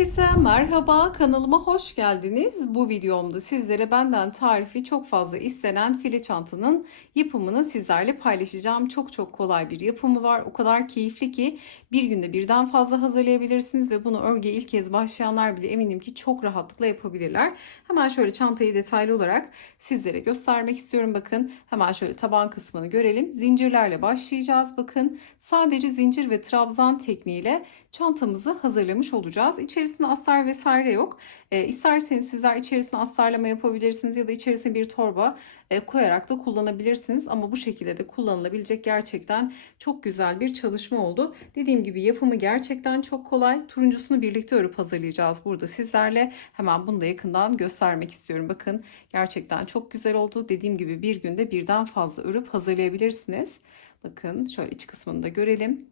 Herkese merhaba kanalıma hoş geldiniz. Bu videomda sizlere benden tarifi çok fazla istenen file çantanın yapımını sizlerle paylaşacağım. Çok çok kolay bir yapımı var. O kadar keyifli ki bir günde birden fazla hazırlayabilirsiniz ve bunu örgüye ilk kez başlayanlar bile eminim ki çok rahatlıkla yapabilirler. Hemen şöyle çantayı detaylı olarak sizlere göstermek istiyorum. Bakın hemen şöyle taban kısmını görelim. Zincirlerle başlayacağız. Bakın sadece zincir ve trabzan tekniğiyle çantamızı hazırlamış olacağız. İçerisinde astar vesaire yok. E, isterseniz sizler içerisine astarlama yapabilirsiniz ya da içerisine bir torba e, koyarak da kullanabilirsiniz. Ama bu şekilde de kullanılabilecek gerçekten çok güzel bir çalışma oldu. Dediğim gibi yapımı gerçekten çok kolay. Turuncusunu birlikte örüp hazırlayacağız burada sizlerle. Hemen bunu da yakından göstermek istiyorum. Bakın gerçekten çok güzel oldu. Dediğim gibi bir günde birden fazla örüp hazırlayabilirsiniz. Bakın şöyle iç kısmını da görelim.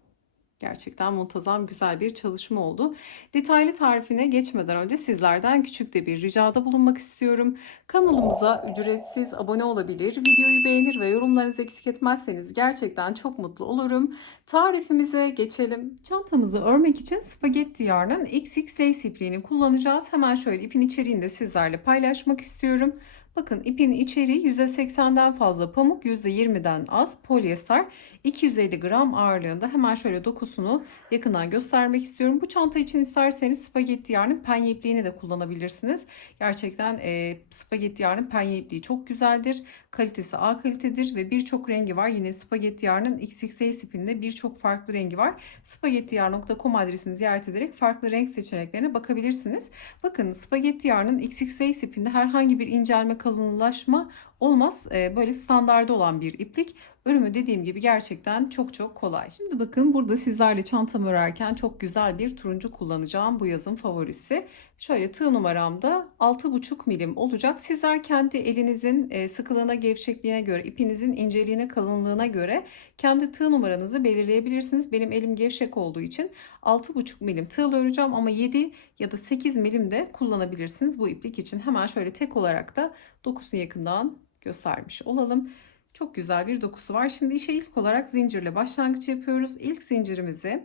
Gerçekten muntazam güzel bir çalışma oldu. Detaylı tarifine geçmeden önce sizlerden küçük de bir ricada bulunmak istiyorum. Kanalımıza ücretsiz abone olabilir, videoyu beğenir ve yorumlarınızı eksik etmezseniz gerçekten çok mutlu olurum. Tarifimize geçelim. Çantamızı örmek için spagetti yarnın XX lace ipliğini kullanacağız. Hemen şöyle ipin içeriğini de sizlerle paylaşmak istiyorum. Bakın ipin içeriği %80'den fazla pamuk, %20'den az polyester, 250 gram ağırlığında. Hemen şöyle dokusunu yakından göstermek istiyorum. Bu çanta için isterseniz spagetti yarnın penye ipliğini de kullanabilirsiniz. Gerçekten e, spagetti yarnın penye ipliği çok güzeldir. Kalitesi A kalitedir ve birçok rengi var. Yine spagetti yarnın XXL ipinde birçok farklı rengi var. spagettiyar.com adresini ziyaret ederek farklı renk seçeneklerine bakabilirsiniz. Bakın spagetti yarnın XXL ipinde herhangi bir incelme kalınlaşma olmaz. Ee, böyle standarda olan bir iplik. Örümü dediğim gibi gerçekten çok çok kolay. Şimdi bakın burada sizlerle çantamı örerken çok güzel bir turuncu kullanacağım. Bu yazın favorisi. Şöyle tığ numaramda 6,5 milim olacak. Sizler kendi elinizin e, sıkılığına, gevşekliğine göre, ipinizin inceliğine, kalınlığına göre kendi tığ numaranızı belirleyebilirsiniz. Benim elim gevşek olduğu için 6,5 milim tığla öreceğim ama 7 ya da 8 milim de kullanabilirsiniz bu iplik için. Hemen şöyle tek olarak da dokusunu yakından göstermiş olalım. Çok güzel bir dokusu var. Şimdi işe ilk olarak zincirle başlangıç yapıyoruz. İlk zincirimizi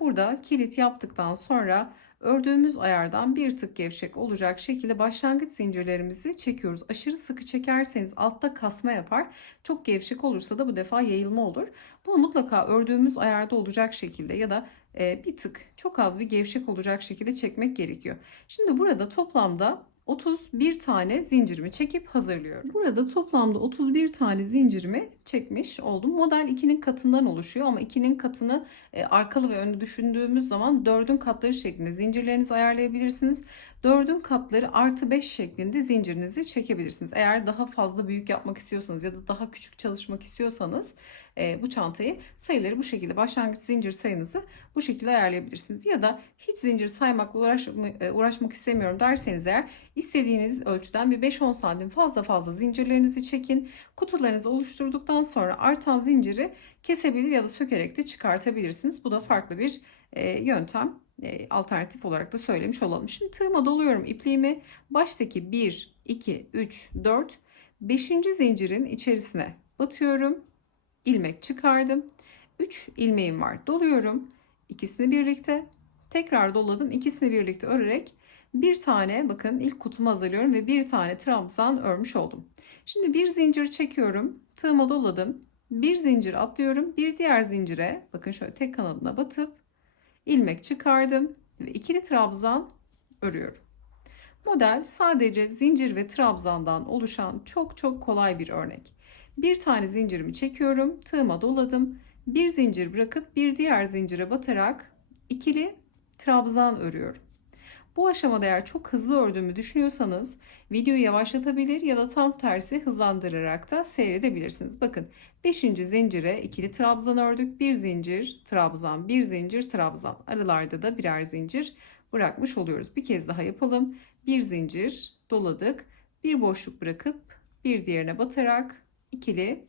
burada kilit yaptıktan sonra ördüğümüz ayardan bir tık gevşek olacak şekilde başlangıç zincirlerimizi çekiyoruz. Aşırı sıkı çekerseniz altta kasma yapar. Çok gevşek olursa da bu defa yayılma olur. Bunu mutlaka ördüğümüz ayarda olacak şekilde ya da e, bir tık çok az bir gevşek olacak şekilde çekmek gerekiyor. Şimdi burada toplamda 31 tane zincirimi çekip hazırlıyorum. Burada toplamda 31 tane zincirimi çekmiş oldum. Model 2'nin katından oluşuyor ama 2'nin katını e, arkalı ve önlü düşündüğümüz zaman 4'ün katları şeklinde zincirlerinizi ayarlayabilirsiniz. 4'ün katları artı 5 şeklinde zincirinizi çekebilirsiniz. Eğer daha fazla büyük yapmak istiyorsanız ya da daha küçük çalışmak istiyorsanız e, bu çantayı sayıları bu şekilde başlangıç zincir sayınızı bu şekilde ayarlayabilirsiniz. Ya da hiç zincir saymakla uğraş, e, uğraşmak istemiyorum derseniz eğer istediğiniz ölçüden bir 5-10 santim fazla fazla zincirlerinizi çekin. Kutularınızı oluşturduktan sonra artan zinciri kesebilir ya da sökerek de çıkartabilirsiniz. Bu da farklı bir e, yöntem e, alternatif olarak da söylemiş olalım. Şimdi tığıma doluyorum ipliğimi. Baştaki 1, 2, 3, 4, 5. zincirin içerisine batıyorum. ilmek çıkardım. 3 ilmeğim var. Doluyorum. İkisini birlikte tekrar doladım. İkisini birlikte örerek bir tane bakın ilk kutumu hazırlıyorum ve bir tane trabzan örmüş oldum. Şimdi bir zincir çekiyorum. Tığıma doladım. Bir zincir atlıyorum. Bir diğer zincire bakın şöyle tek kanadına batıp ilmek çıkardım ve ikili trabzan örüyorum. Model sadece zincir ve trabzandan oluşan çok çok kolay bir örnek. Bir tane zincirimi çekiyorum, tığıma doladım. Bir zincir bırakıp bir diğer zincire batarak ikili trabzan örüyorum. Bu aşamada eğer çok hızlı ördüğümü düşünüyorsanız videoyu yavaşlatabilir ya da tam tersi hızlandırarak da seyredebilirsiniz. Bakın 5. zincire ikili trabzan ördük. Bir zincir, trabzan, bir zincir, trabzan. Aralarda da birer zincir bırakmış oluyoruz. Bir kez daha yapalım. Bir zincir doladık. Bir boşluk bırakıp bir diğerine batarak ikili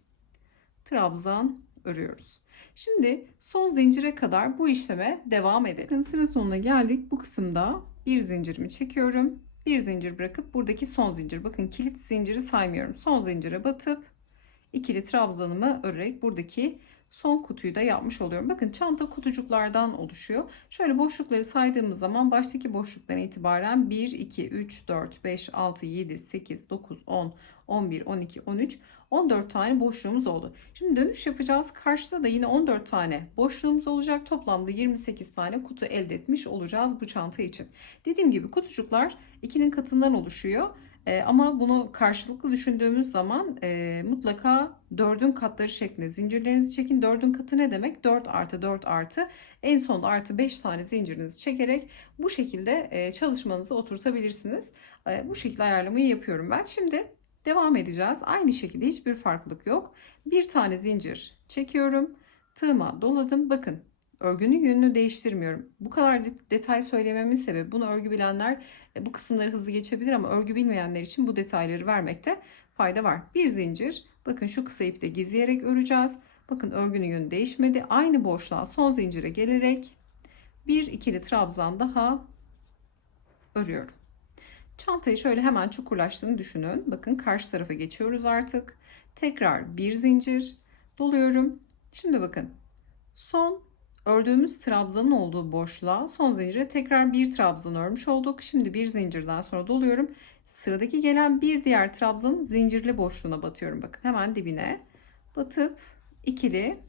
trabzan örüyoruz. Şimdi son zincire kadar bu işleme devam edelim. Bakın sıra sonuna geldik. Bu kısımda bir zincirimi çekiyorum. Bir zincir bırakıp buradaki son zincir. Bakın kilit zinciri saymıyorum. Son zincire batıp ikili trabzanımı örerek buradaki son kutuyu da yapmış oluyorum. Bakın çanta kutucuklardan oluşuyor. Şöyle boşlukları saydığımız zaman baştaki boşluktan itibaren 1, 2, 3, 4, 5, 6, 7, 8, 9, 10, 11, 12, 13, 14 tane boşluğumuz oldu. Şimdi dönüş yapacağız. Karşıda da yine 14 tane boşluğumuz olacak. Toplamda 28 tane kutu elde etmiş olacağız bu çanta için. Dediğim gibi kutucuklar ikinin katından oluşuyor. E, ama bunu karşılıklı düşündüğümüz zaman e, mutlaka dördün katları şeklinde zincirlerinizi çekin. Dördün katı ne demek? 4 artı 4 artı en sonunda artı 5 tane zincirinizi çekerek bu şekilde e, çalışmanızı oturtabilirsiniz. E, bu şekilde ayarlamayı yapıyorum ben. Şimdi devam edeceğiz. Aynı şekilde hiçbir farklılık yok. Bir tane zincir çekiyorum. Tığıma doladım. Bakın örgünün yönünü değiştirmiyorum. Bu kadar detay söylememin sebebi bunu örgü bilenler e, bu kısımları hızlı geçebilir ama örgü bilmeyenler için bu detayları vermekte fayda var. Bir zincir bakın şu kısa ipi de gizleyerek öreceğiz. Bakın örgünün yönü değişmedi. Aynı boşluğa son zincire gelerek bir ikili trabzan daha örüyorum. Çantayı şöyle hemen çukurlaştığını düşünün. Bakın karşı tarafa geçiyoruz artık. Tekrar bir zincir doluyorum. Şimdi bakın son ördüğümüz trabzanın olduğu boşluğa son zincire tekrar bir trabzan örmüş olduk. Şimdi bir zincirden sonra doluyorum. Sıradaki gelen bir diğer trabzanın zincirli boşluğuna batıyorum. Bakın hemen dibine batıp ikili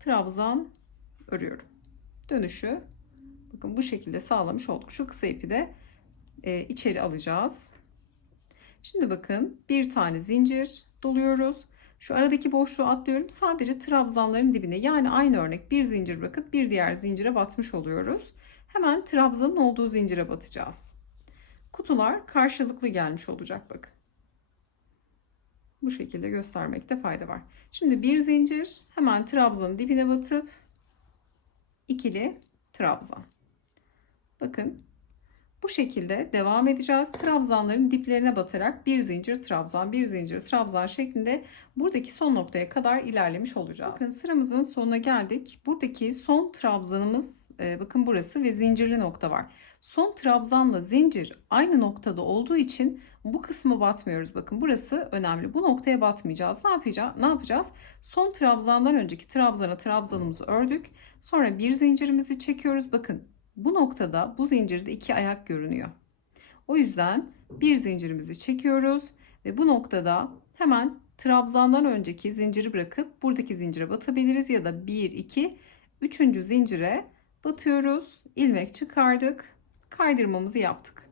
trabzan örüyorum. Dönüşü bakın bu şekilde sağlamış olduk. Şu kısa ipi de e, içeri alacağız. Şimdi bakın bir tane zincir doluyoruz. Şu aradaki boşluğu atlıyorum. Sadece trabzanların dibine yani aynı örnek bir zincir bırakıp bir diğer zincire batmış oluyoruz. Hemen trabzanın olduğu zincire batacağız. Kutular karşılıklı gelmiş olacak bakın. Bu şekilde göstermekte fayda var. Şimdi bir zincir hemen trabzanın dibine batıp ikili trabzan. Bakın bu şekilde devam edeceğiz. Trabzanların diplerine batarak bir zincir trabzan, bir zincir trabzan şeklinde buradaki son noktaya kadar ilerlemiş olacağız. Bakın sıramızın sonuna geldik. Buradaki son trabzanımız e, bakın burası ve zincirli nokta var. Son trabzanla zincir aynı noktada olduğu için bu kısmı batmıyoruz. Bakın burası önemli. Bu noktaya batmayacağız. Ne yapacağız? Ne yapacağız? Son trabzandan önceki trabzana trabzanımızı ördük. Sonra bir zincirimizi çekiyoruz. Bakın bu noktada bu zincirde iki ayak görünüyor. O yüzden bir zincirimizi çekiyoruz ve bu noktada hemen trabzandan önceki zinciri bırakıp buradaki zincire batabiliriz ya da 1 2 3. zincire batıyoruz. ilmek çıkardık. Kaydırmamızı yaptık.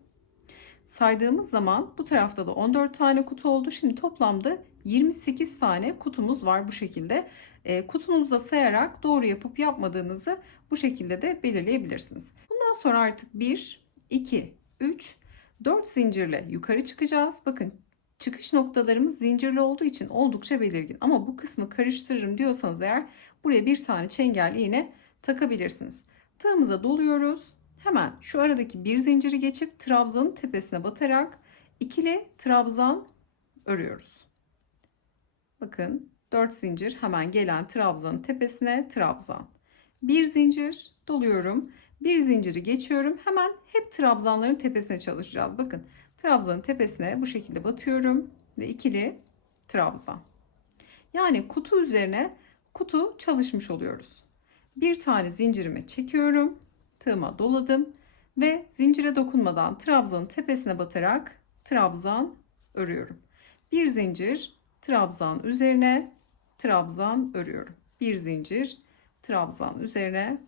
Saydığımız zaman bu tarafta da 14 tane kutu oldu. Şimdi toplamda 28 tane kutumuz var bu şekilde. E, kutunuzda sayarak doğru yapıp yapmadığınızı bu şekilde de belirleyebilirsiniz. Bundan sonra artık 1, 2, 3, 4 zincirle yukarı çıkacağız. Bakın çıkış noktalarımız zincirli olduğu için oldukça belirgin. Ama bu kısmı karıştırırım diyorsanız eğer buraya bir tane çengelli iğne takabilirsiniz. Tığımıza doluyoruz. Hemen şu aradaki bir zinciri geçip trabzanın tepesine batarak ikili trabzan örüyoruz. Bakın 4 zincir hemen gelen trabzanın tepesine trabzan. Bir zincir doluyorum. Bir zinciri geçiyorum. Hemen hep trabzanların tepesine çalışacağız. Bakın trabzanın tepesine bu şekilde batıyorum ve ikili trabzan. Yani kutu üzerine kutu çalışmış oluyoruz. Bir tane zincirimi çekiyorum. Tığıma doladım ve zincire dokunmadan trabzanın tepesine batarak trabzan örüyorum. Bir zincir trabzan üzerine trabzan örüyorum. Bir zincir trabzan üzerine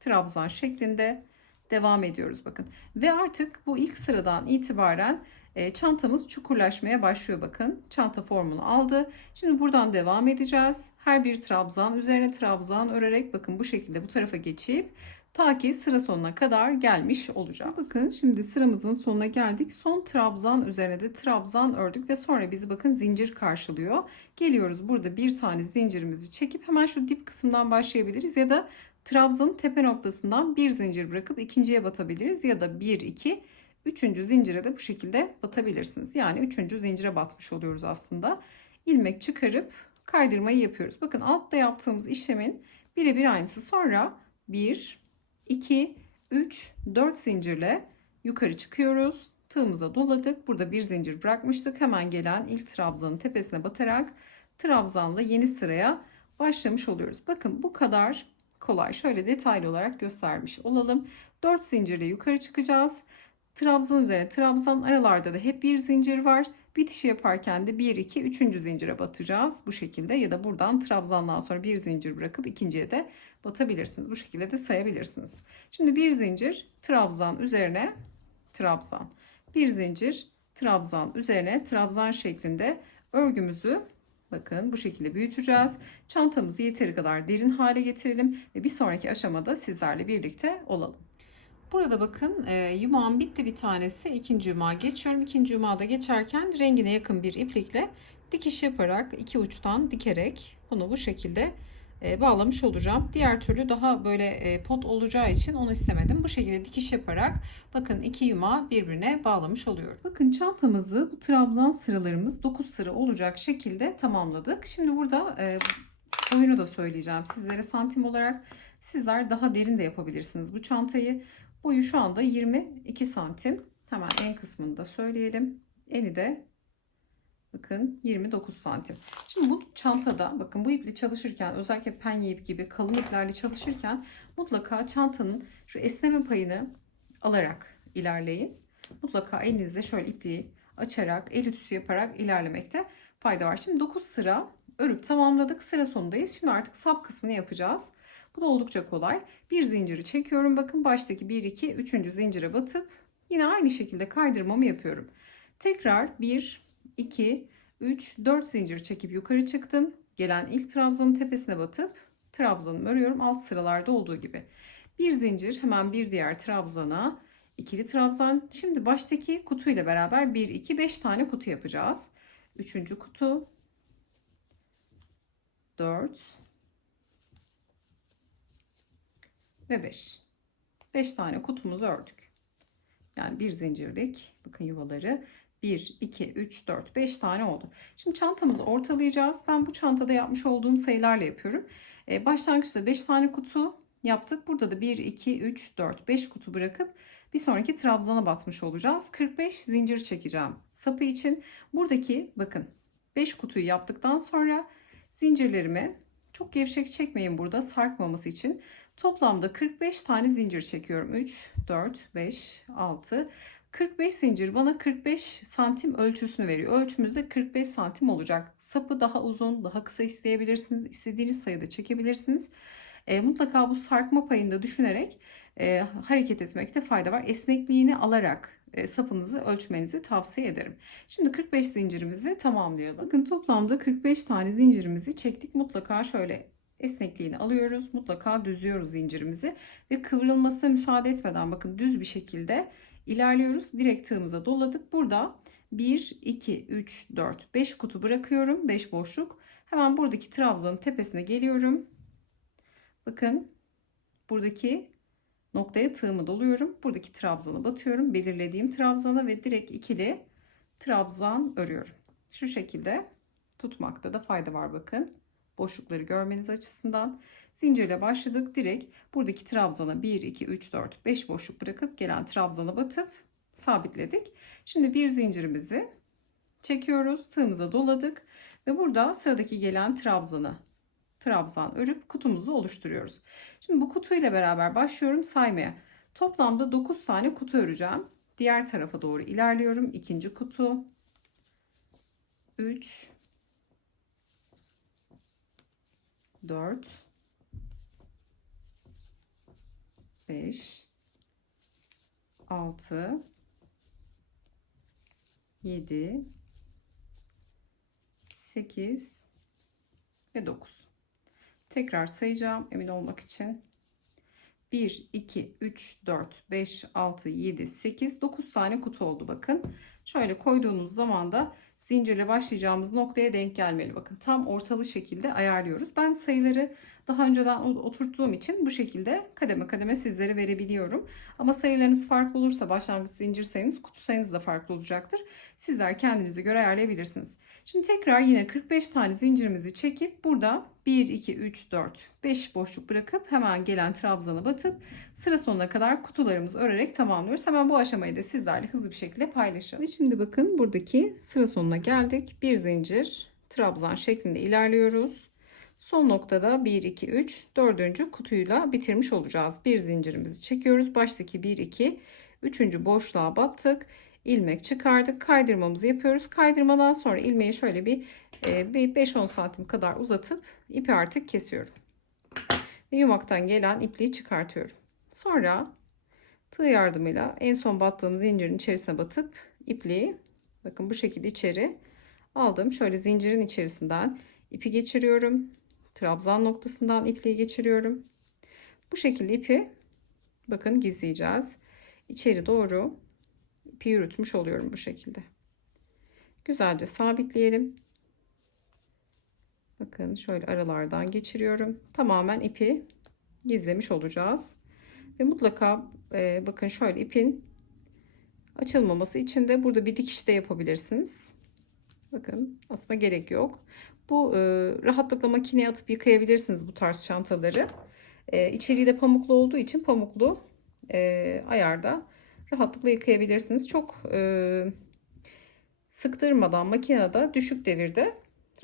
trabzan şeklinde devam ediyoruz bakın. Ve artık bu ilk sıradan itibaren e, çantamız çukurlaşmaya başlıyor bakın. Çanta formunu aldı. Şimdi buradan devam edeceğiz. Her bir trabzan üzerine trabzan örerek bakın bu şekilde bu tarafa geçip ta ki sıra sonuna kadar gelmiş olacağız. Bakın şimdi sıramızın sonuna geldik. Son trabzan üzerine de trabzan ördük ve sonra bizi bakın zincir karşılıyor. Geliyoruz burada bir tane zincirimizi çekip hemen şu dip kısımdan başlayabiliriz ya da trabzanın tepe noktasından bir zincir bırakıp ikinciye batabiliriz ya da 1 2 üçüncü zincire de bu şekilde batabilirsiniz. Yani üçüncü zincire batmış oluyoruz aslında. İlmek çıkarıp kaydırmayı yapıyoruz. Bakın altta yaptığımız işlemin birebir aynısı. Sonra 1 2 3 4 zincirle yukarı çıkıyoruz. Tığımıza doladık. Burada bir zincir bırakmıştık. Hemen gelen ilk trabzanın tepesine batarak trabzanla yeni sıraya başlamış oluyoruz. Bakın bu kadar kolay. Şöyle detaylı olarak göstermiş olalım. 4 zincirle yukarı çıkacağız. Trabzan üzerine trabzan aralarda da hep bir zincir var. Bitişi yaparken de 1 2 3. zincire batacağız bu şekilde ya da buradan trabzandan sonra bir zincir bırakıp ikinciye de batabilirsiniz. Bu şekilde de sayabilirsiniz. Şimdi bir zincir trabzan üzerine trabzan. Bir zincir trabzan üzerine trabzan şeklinde örgümüzü bakın bu şekilde büyüteceğiz. Çantamızı yeteri kadar derin hale getirelim ve bir sonraki aşamada sizlerle birlikte olalım. Burada bakın e, yumağım bitti bir tanesi. ikinci yumağa geçiyorum. İkinci yumağa da geçerken rengine yakın bir iplikle dikiş yaparak iki uçtan dikerek bunu bu şekilde e, bağlamış olacağım. Diğer türlü daha böyle e, pot olacağı için onu istemedim. Bu şekilde dikiş yaparak bakın iki yumağı birbirine bağlamış oluyorum. Bakın çantamızı bu trabzan sıralarımız 9 sıra olacak şekilde tamamladık. Şimdi burada boyunu da söyleyeceğim sizlere santim olarak. Sizler daha derin de yapabilirsiniz bu çantayı. Boyu şu anda 22 santim. Hemen en kısmını da söyleyelim. Eni de bakın 29 santim. Şimdi bu çantada bakın bu iple çalışırken özellikle penye ip gibi kalın iplerle çalışırken mutlaka çantanın şu esneme payını alarak ilerleyin. Mutlaka elinizde şöyle ipliği açarak el ütüsü yaparak ilerlemekte fayda var. Şimdi 9 sıra örüp tamamladık. Sıra sonundayız. Şimdi artık sap kısmını yapacağız. Bu da oldukça kolay. Bir zinciri çekiyorum. Bakın baştaki 1 2 3. zincire batıp yine aynı şekilde kaydırmamı yapıyorum. Tekrar 1 2 3 4 zincir çekip yukarı çıktım. Gelen ilk trabzanın tepesine batıp trabzanımı örüyorum alt sıralarda olduğu gibi. Bir zincir hemen bir diğer trabzana ikili trabzan. Şimdi baştaki kutu ile beraber 1 2 5 tane kutu yapacağız. Üçüncü kutu 4 ve 5. 5 tane kutumuzu ördük. Yani bir zincirlik bakın yuvaları 1, 2, 3, 4, 5 tane oldu. Şimdi çantamızı ortalayacağız. Ben bu çantada yapmış olduğum sayılarla yapıyorum. Ee, başlangıçta 5 tane kutu yaptık. Burada da 1, 2, 3, 4, 5 kutu bırakıp bir sonraki trabzana batmış olacağız. 45 zincir çekeceğim sapı için. Buradaki bakın 5 kutuyu yaptıktan sonra zincirlerimi çok gevşek çekmeyin burada sarkmaması için. Toplamda 45 tane zincir çekiyorum. 3, 4, 5, 6. 45 zincir bana 45 santim ölçüsünü veriyor. Ölçümüz de 45 santim olacak. Sapı daha uzun, daha kısa isteyebilirsiniz. İstediğiniz sayıda çekebilirsiniz. E, mutlaka bu sarkma payını da düşünerek e, hareket etmekte fayda var. Esnekliğini alarak e, sapınızı ölçmenizi tavsiye ederim. Şimdi 45 zincirimizi tamamlayalım. Bakın toplamda 45 tane zincirimizi çektik. Mutlaka şöyle esnekliğini alıyoruz. Mutlaka düzüyoruz zincirimizi ve kıvrılmasına müsaade etmeden bakın düz bir şekilde ilerliyoruz. Direkt tığımıza doladık. Burada 1, 2, 3, 4, 5 kutu bırakıyorum. 5 boşluk. Hemen buradaki trabzanın tepesine geliyorum. Bakın buradaki noktaya tığımı doluyorum. Buradaki trabzanı batıyorum. Belirlediğim trabzana ve direkt ikili trabzan örüyorum. Şu şekilde tutmakta da fayda var bakın. Boşlukları görmeniz açısından. Zincirle başladık. Direkt buradaki trabzana 1, 2, 3, 4, 5 boşluk bırakıp gelen trabzana batıp sabitledik. Şimdi bir zincirimizi çekiyoruz. Tığımıza doladık. Ve burada sıradaki gelen trabzanı trabzan örüp kutumuzu oluşturuyoruz. Şimdi bu kutuyla beraber başlıyorum saymaya. Toplamda 9 tane kutu öreceğim. Diğer tarafa doğru ilerliyorum. İkinci kutu. 3 4 5 6 7 8 ve 9 tekrar sayacağım emin olmak için. 1 2 3 4 5 6 7 8 9 tane kutu oldu bakın. Şöyle koyduğunuz zaman da zincirle başlayacağımız noktaya denk gelmeli. Bakın tam ortalı şekilde ayarlıyoruz. Ben sayıları daha önceden oturttuğum için bu şekilde kademe kademe sizlere verebiliyorum. Ama sayılarınız farklı olursa başlangıç zincir sayınız, kutu sayınız da farklı olacaktır. Sizler kendinize göre ayarlayabilirsiniz. Şimdi tekrar yine 45 tane zincirimizi çekip burada 1, 2, 3, 4, 5 boşluk bırakıp hemen gelen trabzana batıp sıra sonuna kadar kutularımızı örerek tamamlıyoruz. Hemen bu aşamayı da sizlerle hızlı bir şekilde paylaşalım. Şimdi bakın buradaki sıra sonuna geldik. Bir zincir trabzan şeklinde ilerliyoruz. Son noktada 1, 2, 3, dördüncü kutuyla bitirmiş olacağız. Bir zincirimizi çekiyoruz. Baştaki 1, 2, üçüncü boşluğa battık. ilmek çıkardık. Kaydırmamızı yapıyoruz. Kaydırmadan sonra ilmeği şöyle bir, e, bir 5-10 santim kadar uzatıp ipi artık kesiyorum. Ve yumaktan gelen ipliği çıkartıyorum. Sonra tığ yardımıyla en son battığım zincirin içerisine batıp ipliği bakın bu şekilde içeri aldım. Şöyle zincirin içerisinden ipi geçiriyorum. Trabzan noktasından ipliği geçiriyorum. Bu şekilde ipi bakın gizleyeceğiz. İçeri doğru ipi yürütmüş oluyorum bu şekilde. Güzelce sabitleyelim. Bakın şöyle aralardan geçiriyorum. Tamamen ipi gizlemiş olacağız. Ve mutlaka e, bakın şöyle ipin açılmaması için de burada bir dikiş de yapabilirsiniz. Bakın aslında gerek yok. Bu e, rahatlıkla makineye atıp yıkayabilirsiniz bu tarz çantaları. E, içeriği de pamuklu olduğu için pamuklu e, ayarda rahatlıkla yıkayabilirsiniz. Çok e, sıktırmadan makinede düşük devirde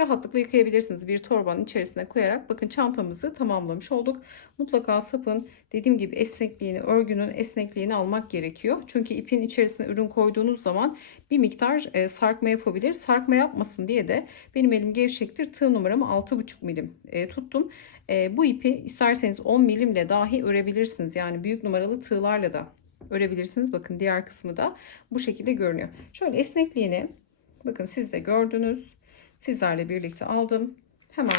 rahatlıkla yıkayabilirsiniz. Bir torbanın içerisine koyarak bakın çantamızı tamamlamış olduk. Mutlaka sapın dediğim gibi esnekliğini, örgünün esnekliğini almak gerekiyor. Çünkü ipin içerisine ürün koyduğunuz zaman bir miktar e, sarkma yapabilir. Sarkma yapmasın diye de benim elim gevşektir. Tığ numaramı 6,5 milim e, tuttum. E, bu ipi isterseniz 10 milimle dahi örebilirsiniz. Yani büyük numaralı tığlarla da örebilirsiniz. Bakın diğer kısmı da bu şekilde görünüyor. Şöyle esnekliğini bakın siz de gördünüz sizlerle birlikte aldım. Hemen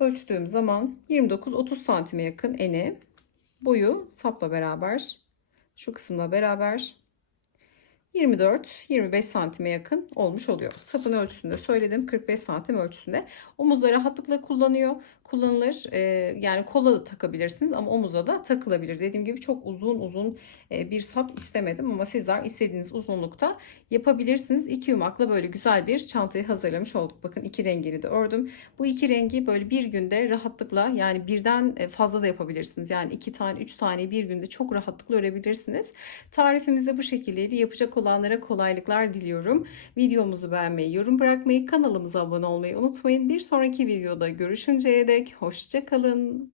ölçtüğüm zaman 29-30 santime yakın eni boyu sapla beraber şu kısımla beraber 24-25 santime yakın olmuş oluyor. Sapın ölçüsünde söyledim 45 santim ölçüsünde. Omuzları rahatlıkla kullanıyor. Kullanılır. Ee, yani kola da takabilirsiniz ama omuza da takılabilir. Dediğim gibi çok uzun uzun e, bir sap istemedim ama sizler istediğiniz uzunlukta yapabilirsiniz. İki yumakla böyle güzel bir çantayı hazırlamış olduk. Bakın iki rengini de ördüm. Bu iki rengi böyle bir günde rahatlıkla yani birden e, fazla da yapabilirsiniz. Yani iki tane üç tane bir günde çok rahatlıkla örebilirsiniz. Tarifimiz de bu şekildeydi. Yapacak olanlara kolaylıklar diliyorum. Videomuzu beğenmeyi, yorum bırakmayı, kanalımıza abone olmayı unutmayın. Bir sonraki videoda görüşünceye dek hoşçakalın.